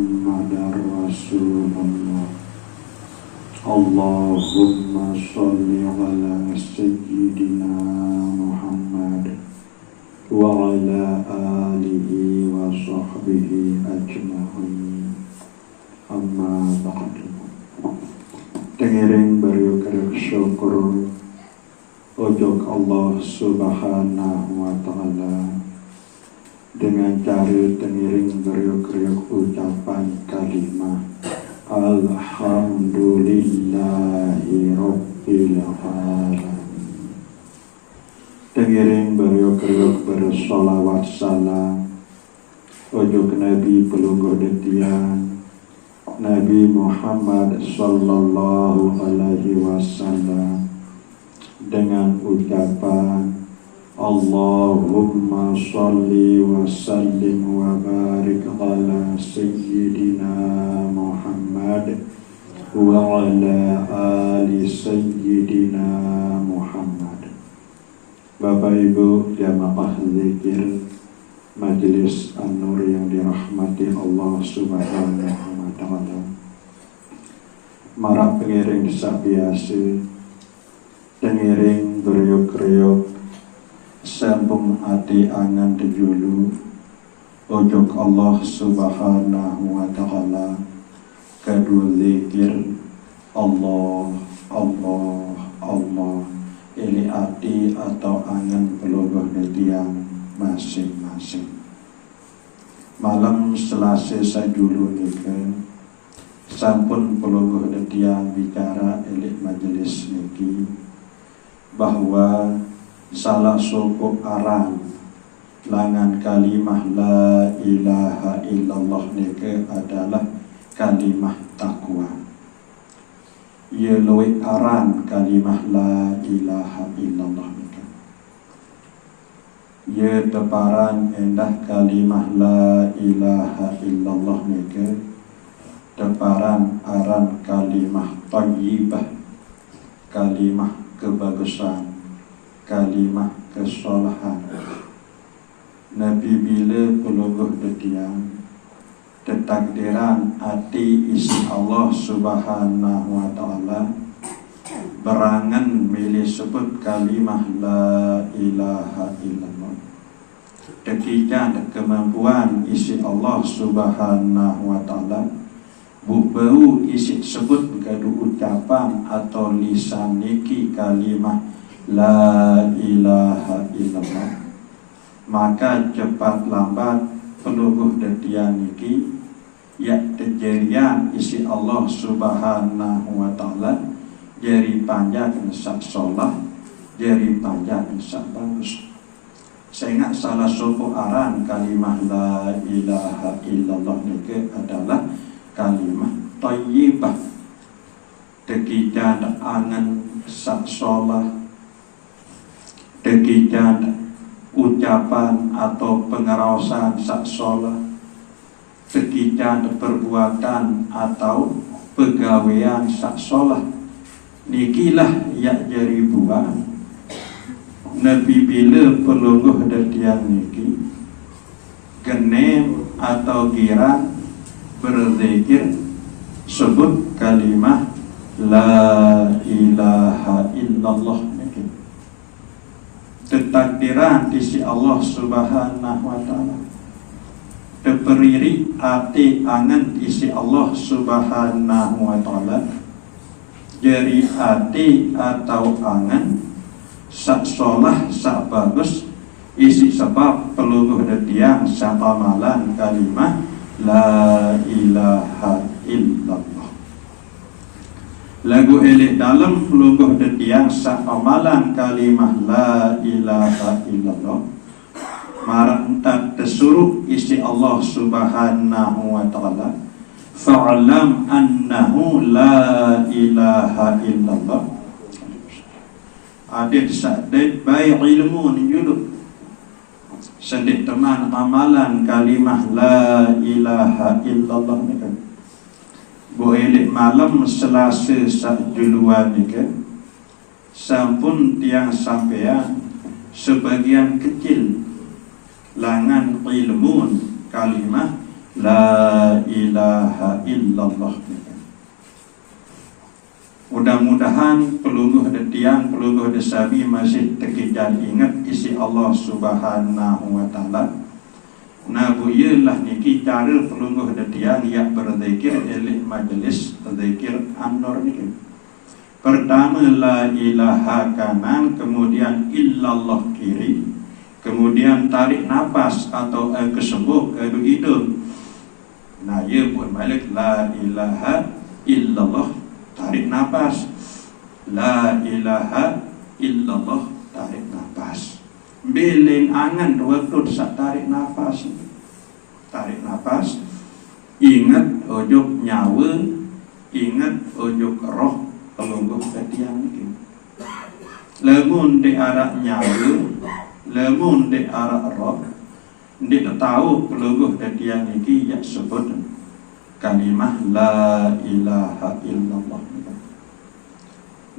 Muhammadar Rasulullah. Allahumma sholli ala sayyidina Muhammad wa ala alihi wa sahbihi ajma'in. Amma ba'du. Tengiring bariu kerek syukur ojok Allah subhanahu wa ta'ala dengan cara tengiring beriuk-riuk ucapan kalimah Alhamdulillahi Rabbil Alamin. Tengiring beriuk-riuk bersolawat salam ojok Nabi pelungguh detian Nabi Muhammad sallallahu alaihi wasallam dengan ucapan Allahumma sholli wa sallim wa barik ala sayyidina Muhammad wa ala ali sayyidina Muhammad. Bapak Ibu jamaah zikir Majelis An-Nur yang dirahmati Allah subhanahu wa ta'ala, marak pengiring sabiasi tengiring beriuk-riuk sambung hati angan dejulu ojok Allah subhanahu wa ta'ala kedua zikir Allah Allah Allah ini hati atau angan peluguh detiang masing-masing. Malam Selasa sajulu nika sampun peluguh detiang bicara elit majelis niki bahwa salah suku aran langan kalimah la ilaha illallah nike adalah kalimah takwa. Ia luwih aran kalimah la ilaha illallah nike. Ia teparan endah kalimah la ilaha illallah nike teparan aran kalimah thayyibah, kalimah kebagusan, kalimah kesalahan. Nabi bila pelungguh detiang tetakdiran hati isi Allah subhanahu wa ta'ala berangan milih sebut kalimah la ilaha illallah. Ketika kemampuan isi Allah subhanahu wa ta'ala bau isi sebut gaduh ucapan atau lisan niki kalimah la ilaha illallah, maka cepat lambat peluguh detian niki ya kejadian isi Allah subhanahu wa ta'ala jari panjang sak solah, jari panjang sak bagus. Saya ingat salah satu aran kalimah la ilaha illallah niki adalah kalimah thayyibah. Ketika angan sak solah, ketika ucapan atau pengawasan sak solah, ketika perbuatan atau pegawaian sak solah, nikilah ya jari buah Nabi bila pelungguh detian niki genem atau gira berzikir sebut kalimah la ilaha illallah. Ketakdiran di Allah subhanahu wa ta'ala keperiri hati angan isi Allah subhanahu wa ta'ala jari hati atau angan sak solah sak bagus isi sebab pelungguh detiang sak amalan kalimah la ilaha illallah. Lagu elik dalam pelungguh detiang sak amalan kalimah la ilaha illallah marak entak tersuruh isi Allah subhanahu wa ta'ala fa'alam annahu la ilaha illallah. Adik sadid baik ilmu ni judul sendik teman amalan kalimah la ilaha illallah ni kan bu elik malam Selasa sak juluan ni kan sampun tiang sampean sebagian kecil langan ilmu kalimah la ilaha illallah. Mudah-mudahan pelungguh detiang, pelungguh desabi masih terkejar ingat isi Allah Subhanahu wa taala. Nabuyalah niki cara pelungguh detiang yang berzikir elik majlis zikir an-nur niki. Pertama la ilaha kanan, kemudian illallah kiri, kemudian tarik nafas atau kesebuh ke hidung. Nah, ia pun balik la ilaha illallah, tarik nafas. La ilaha illallah, tarik nafas. Beleng angan waktu sak tarik nafas. Tarik nafas. Ingat ojok nyawa, ingat ojok roh pelungguh ketiang ini. Lemun di arah nyawa, lemun di arah roh, dia tahu pelungguh ketiang ini yang sebut kalimah la ilaha illallah.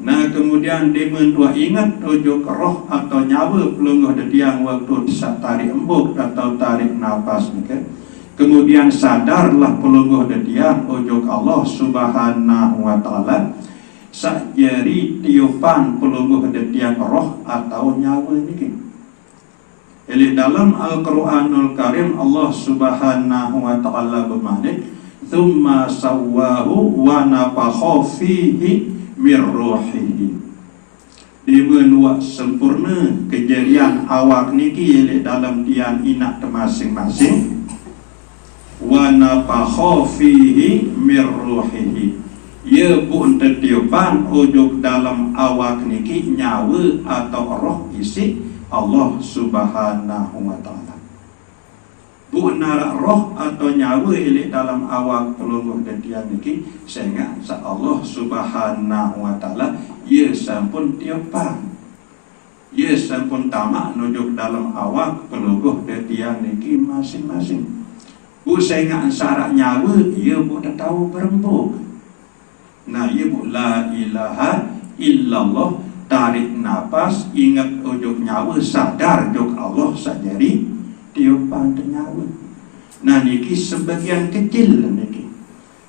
Nah, kemudian dia mendua ingat ojok roh atau nyawa pelungguh ketiang waktu tarik embuk atau tarik nafas ni kan. Kemudian sadarlah pelungguh ketiang ojok Allah Subhanahu wa taala sakjari tiupan pelungguh ketiang roh atau nyawa ni kan. Jadi dalam Al-Quranul Karim Allah Subhanahu wa taala bermaksud thumma sawwahu wa nafakha fihi mir ruhihi. Dia menua sempurna kejadian awak niki dalam tiang inak masing-masing. Wa nafakha fihi mir ruhihi. Ia pun tertiupan ujung dalam awak niki nyawa atau roh isi Allah Subhanahu wa taala. Bukan roh atau nyawa ilik dalam awak pelungguh ketiang niki sehingga Allah Subhanahu wa taala ia sampun tiupan, ia sampun tamak nujuk dalam awak pelungguh ketiang niki masing-masing. Bu sehingga syarat nyawa ia bu tak tahu berembuk. Nah, ia bu la ilaha illallah, tarik nafas, ingat ujuk nyawa, sadar juk Allah sajari tiupan nyawa. Nah, niki sebagian kecil niki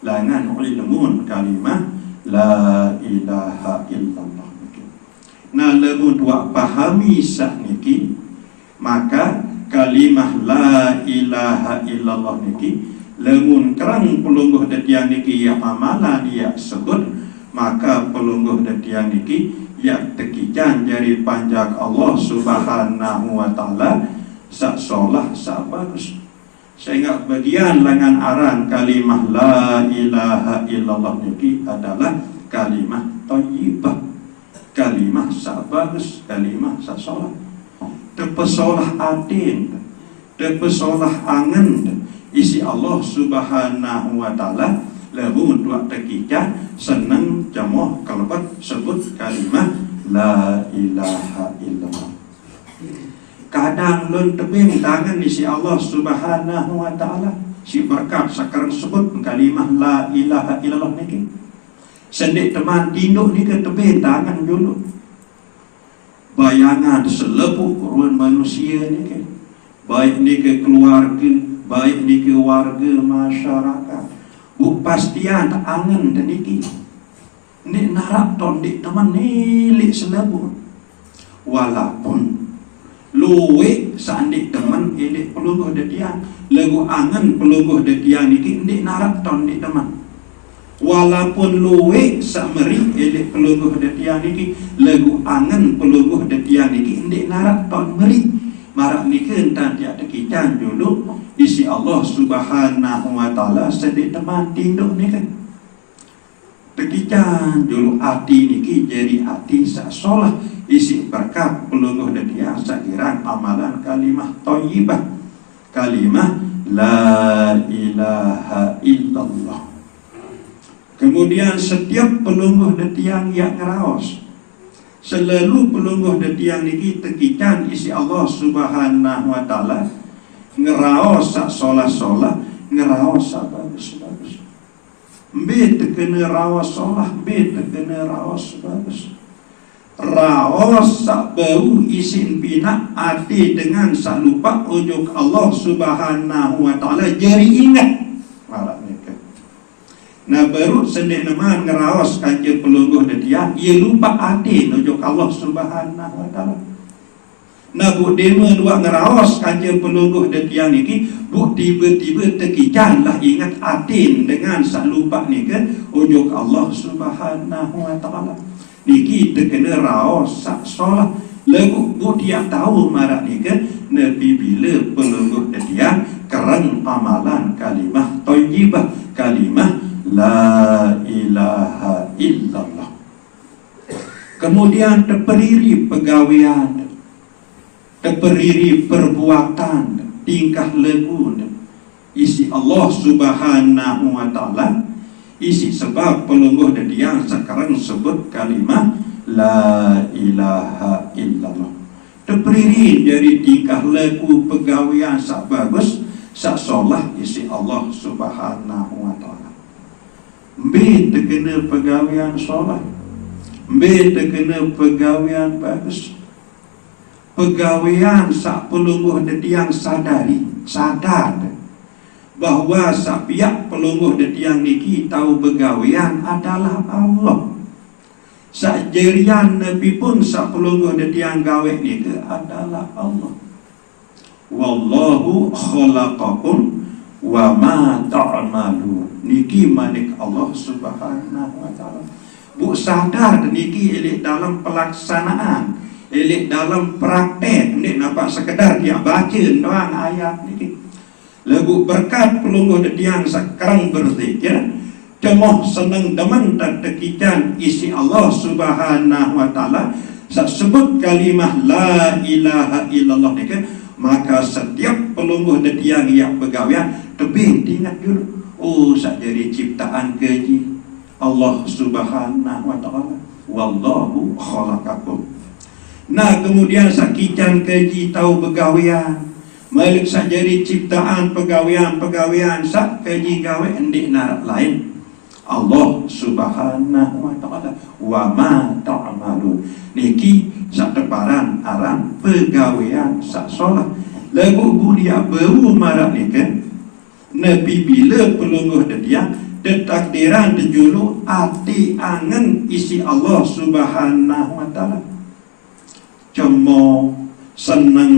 langan ilmun kalimah la ilaha illallah niki. Nah, lemun dua pahami sak niki, maka kalimah la ilaha illallah niki lemun kerang pelungguh detiang niki ya amalan ya sebut, maka pelungguh detiang niki ya tekijan jari panjang Allah Subhanahu wa taala sak solah sak bagus. Sehingga bagian lengan aran kalimah la ilaha illallah niki adalah kalimah thayyibah, kalimah sak bagus, kalimah sak solah. Terpesolah atin, terpesolah angen isi Allah Subhanahu wa taala lemun dua tekika senang jamuh kelebat sebut kalimah la ilaha illallah. Kadang lun tebing tangan isi Allah Subhanahu wa taala si berkat sekarang sebut kalimah la ilaha illallah niki. Sendik teman tinduk ni ke tebing tangan dulu. Bayangan selepuk ruang manusia ni ke. Baik ni ke keluarga, baik ni ke warga masyarakat. Pastian angen dan niki. Ni narak ton dik teman nilik selepuk. Walaupun luwe sandik teman ilik pelungguh detiang lagu angen pelungguh detiang niki ndik narak ton dik teman. Walaupun luwe sameri ilik pelungguh detiang niki lagu angen pelungguh detiang niki ndik narak ton meri. Marak niki entan tiada kitan dulu isi Allah Subhanahu wa taala sandik teman tinduk ni kan. Tekican dulu hati niki jadi hati sak solah isi berkat pelungguh detiang sakiran amalan kalimah thayyibah, kalimah la ilaha illallah. Kemudian setiap pelungguh detiang yang ngeraos, selalu pelungguh detiang niki tekican isi Allah Subhanahu wa taala ngeraos sak solah-solah, ngeraos sak bagus-bagus. Mbet kena rawas solah, mbet kena rawas bagus. Rawas sak bau isin pinak hati dengan sak lupa ujuk Allah Subhanahu wa taala jari ingat marak mereka. Nah baru sendik nama ngerawas kanjeng pelungguh dia, ia lupa hati nujuk Allah Subhanahu wa taala. Nah bu dema dua ngerawas kanjeng pelungguh dia niki, bu tiba-tiba terkican lah ingat hati dengan sak lupa ni ke ujuk Allah Subhanahu wa taala. Niki terkena rawas sak solat. Lagu bu dia tahu marah ni ke Nabi bila pelungguh dia kerana amalan kalimah thayyibah, kalimah La ilaha illallah. Kemudian terperiri pegawaian, terperiri perbuatan, tingkah laku isi Allah Subhanahu wa taala, isi sebab pelungguh dan yang sekarang sebut kalimah La ilaha illallah. Terperiri dari tingkah laku pegawaian sak bagus, sak solah isi Allah Subhanahu wa taala. Mbe terkena pegawaian solat, mbe terkena pegawaian bagus, pegawaian sak pelungguh detiang sadar bahawa sak pihak pelungguh detiang niki tahu pegawaian adalah Allah. Sak jerian Nabi pun sak pelungguh detiang gawe niki adalah Allah. Wallahu khalaqakum wa ma ta'malun. Niki manik Allah Subhanahu wa taala. Bu sadar niki elik dalam pelaksanaan, elik dalam praktek, ni nampak sekedar dia baca doang ayat niki. Lagu berkat pelungguh yang sekarang berzikir, cemoh senang demen dan tekican isi Allah Subhanahu wa taala, sebut kalimah la ilaha illallah niki, maka setiap pelungguh yang bergawian tebing diingat dulu. Oh, sak jadi ciptaan keji Allah Subhanahu wa taala. Wallahu khalaqakum. Nah, kemudian sakican keji tahu pegawaian. Malik sak jadi ciptaan pegawaian sak keji gawe endik narak lain. Allah Subhanahu wa taala. Wa ma ta'malun. Niki sak teparan aran pegawaian sak solat. Lagu budia baru marak niki. Nabi bila pelungguh dia detakdiran dijulu hati angen isi Allah Subhanahu wa taala. Cemo seneng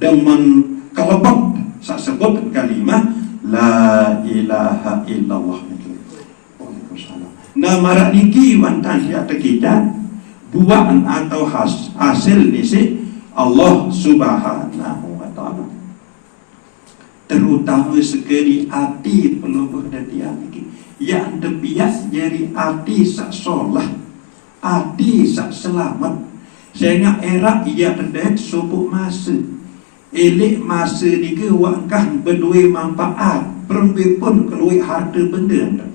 demen kelebak sak sebut kalimah la ilaha illallah. Nah marak niki wantan dia terkicat buaan atau hasil nisi Allah Subhanahu wa taala. Terutama sekali hati pelungguh dia niki yang terbias jadi hati sak solah, hati sak selamat. Sehingga era ia terdekat subuk masa elek masa niki wangkah berdua manfaat perempuan pun keluar harta benda.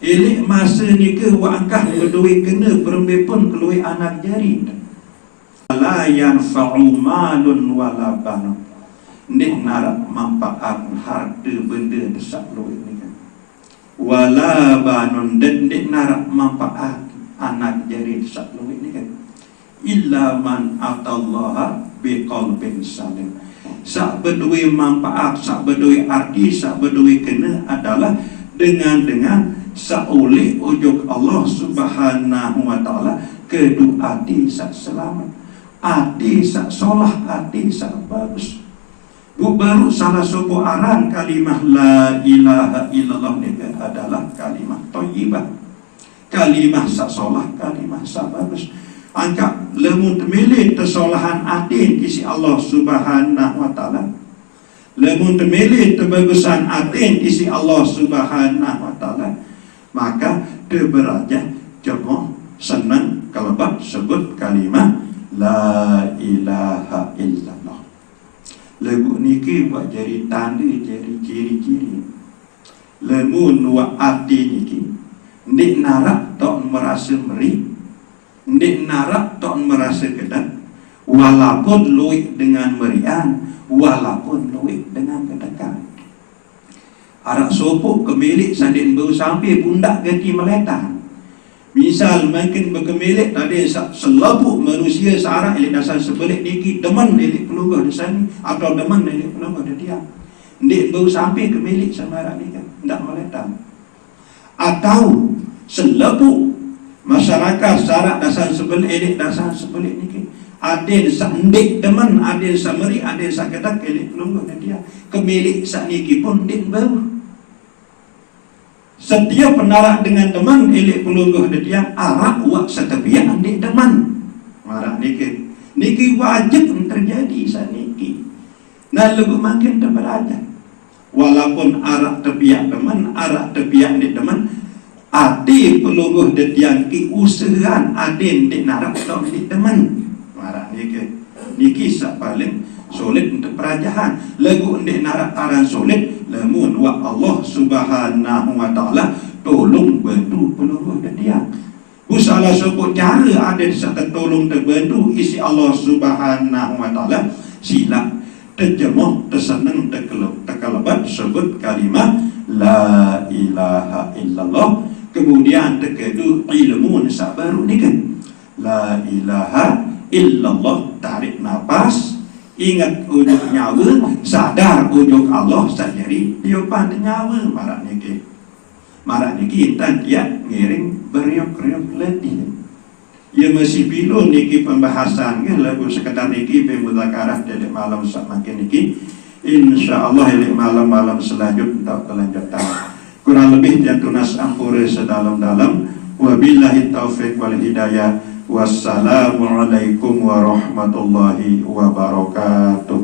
Elek masa niki wangkah berdua kena perempuan pun keluar anak jari. La yanfa'u malun wala banun. Nek narak manfaat harta benda desak luit ni kan. Wala banun dan nek narak manfaat anak jari desak luit ni kan. Illa man atallaha biqalbin salim. Sak berdua manfaat, sak berdua arti, sak berdua kena adalah dengan sak oleh ujuk Allah Subhanahu wa taala kedua hati sak selamat, hati sak solah, hati sak bagus. Bu baru salah satu aran kalimah la ilaha illallah ni adalah kalimah thayyibah, kalimah sak solah, kalimah sak bagus. Angka lemun temilih kesolahan hati isi Allah Subhanahu wa taala, lemun temilih kebagusan hati isi Allah Subhanahu wa taala, maka terberaja jemaah senang kelebak sebut kalimah la ilaha illallah. Lagu niki buat jadi tanda, jadi ciri-ciri. Lemun wa hati niki ndik narak tok merasa meri, ndik narak tok merasa kedak, walaupun luik dengan merian, walaupun luik dengan kedekan. Arak sopuk kemilik sandin bau sampai pundak gati meletak. Misal makin berkemilik tadi selapuk manusia searah elik dasar sebelik niki deman elik pelungguh desan atau deman elik pelungguh dia. Ndik bau sampai kemilik sama arak ni kan ndak meletak. atau selebu masyarakat syarat dasar sebelik elik dasar sebelik ni aden sandik teman aden sameri aden sakedak elik pelungguh dia kemilik sakniki pun din baru setiap penarak dengan teman elik pelungguh dia arak wak setepian dik teman marak niki wajib terjadi sakniki nah lebih makin terbelajar walaupun arak tepiak teman arak tepiak dik teman ade pelungguh dedian ki usahan aden dik narak tau dik teman marah niki sak paling sulit untuk perajahan lagu dik narak aran sulit lamun wa Allah subhanahu wa ta'ala tolong bantu pelungguh dedian salah satu cara ada serta tolong terbantu isi Allah subhanahu wa ta'ala sila terjemah tersenang terkalabat sebut kalimah la ilaha illallah kemudian terkedu ilmu nisa baru ni kan la ilaha illallah tarik nafas ingat ujung nyawa sadar ujung Allah sendiri tiupan nyawa marak niki intan dia ngiring beriuk-riuk letih ia masih pilih niki pembahasan kan lagu sekedar niki pemudzakarah dari malam semakin niki insyaallah ini malam-malam selanjutnya untuk kelanjutan kurang lebih yang tunas ampure sedalam-dalam wabillahi taufiq wal hidayah wassalamualaikum warahmatullahi wabarakatuh.